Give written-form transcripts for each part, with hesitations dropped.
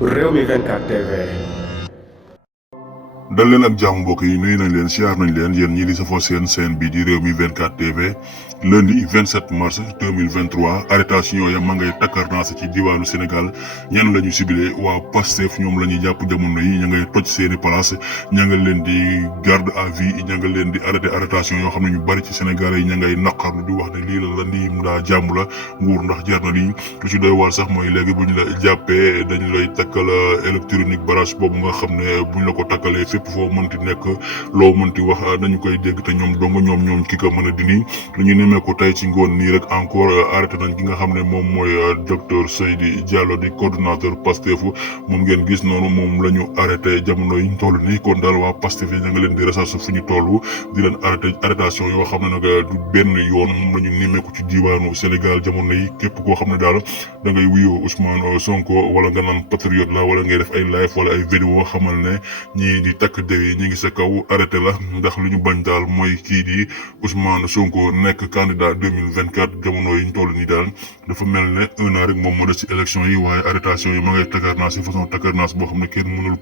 Rewmi 24 TV. dal leen ak jàmm mbokk yi nuyu nañ leen siyaar nañ leen yéen ñi di safoo seen bii di Rewmi 24 TV lundi 27 mars 2023 arrestation ya ma ngay takkarnaase ci diwaanu Sénégal ñenn la ñu ciblé waa Pastef ñoom la ñuy jàpp jamono yi ña ngay toj seeni place ña nga leen di garde à vue ña nga leen di arrestation yoo xam ne ñu bari ci Sénégal yi ña ngay naqarlu di wax ne lii la lii ndaa jàmm la nguur ndax jar na lii lu ci doy waar sax mooy léegi bu ñu la jàppee dañu lay takkal électronique barrage boobu nga xam ne buñ la ko takkalee fépp foo mënti nekk loo mënti wax nañu koy dégg te ñoom dong ñoom ki ko mën a dindi lu ñu nemee ko tey ci ngoon nii rek encore arrêté nañ ki nga xam ne moom mooy docteur Seydi Diallo di coordonnateur Pastef moom ngeen gis noonu moom la ñu arrêté jamono yi ñu toll nii kon daal waa Pastef yi ña nga leen di recherche fu ñu toll di leen arrestation yoo xam ne nag du benn yoon moom la ñu nemee ko ci diwaanu Sénégal jamono yi képp koo xam ne daal da ngay wuyoo Ousmane Sonko wala nga naan patriote la wala ngay def ay live wala ay vidéo xamal ne ñii di takk der yi ñi ngi sa kaw arrêté la ndax lu ñu bañ daal mooy kii di Ousmane Sonko nekk candidat 2024 jamono yi ñu toll nii daal dafa mel ne un an rek moom moo des ci élection yi waaye arrestation yi ma ngay takarnaas yi façon takarnaas boo xam ne kenn mënul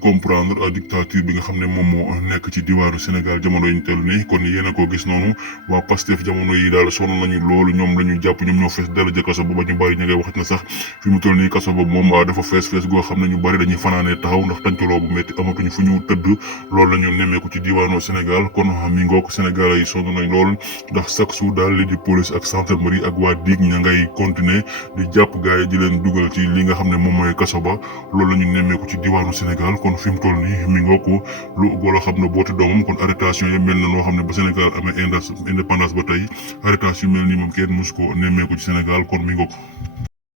comprendre dictature bi nga xam ne moom moo nekk ci diwaanu Sénégal jamono yi ñu toll nii kon yéen a ko gis noonu waa Pastef jamono yi daal sonn nañu loolu ñoom la ñu jàpp ñoom ñoo fees dala ja kaso ba ñu bari ñu ngay wax na sax fi mu toll nii kaso ba moom dafa fees goo xam ne ñu bari dañuy fanaanee taxaw ndax tàncaloo bu métti amatuñu fu ñu tëdd loolu la ñu nemmeeku ci diwaanu Sénégal kon mi ngook Sénégal yi sonn nañ lool ndax chaque jour daal li di police ak gendarmerie ak waa DIG ña ngay continuer di jàpp gars yi di leen dugal ci li nga xam ne moom mooy kaso ba loolu la ñu nemmeeku ci diwaanu Sénégal kon fi mu toll nii mi ngook lu golo xam ne booti doomam kon arrestation yi mel na noo xam ne ba Sénégal amee indépendance ba tey arrestation yu mel nii moom kenn mosu ko nemmeeku ci Sénégal kon mi ngook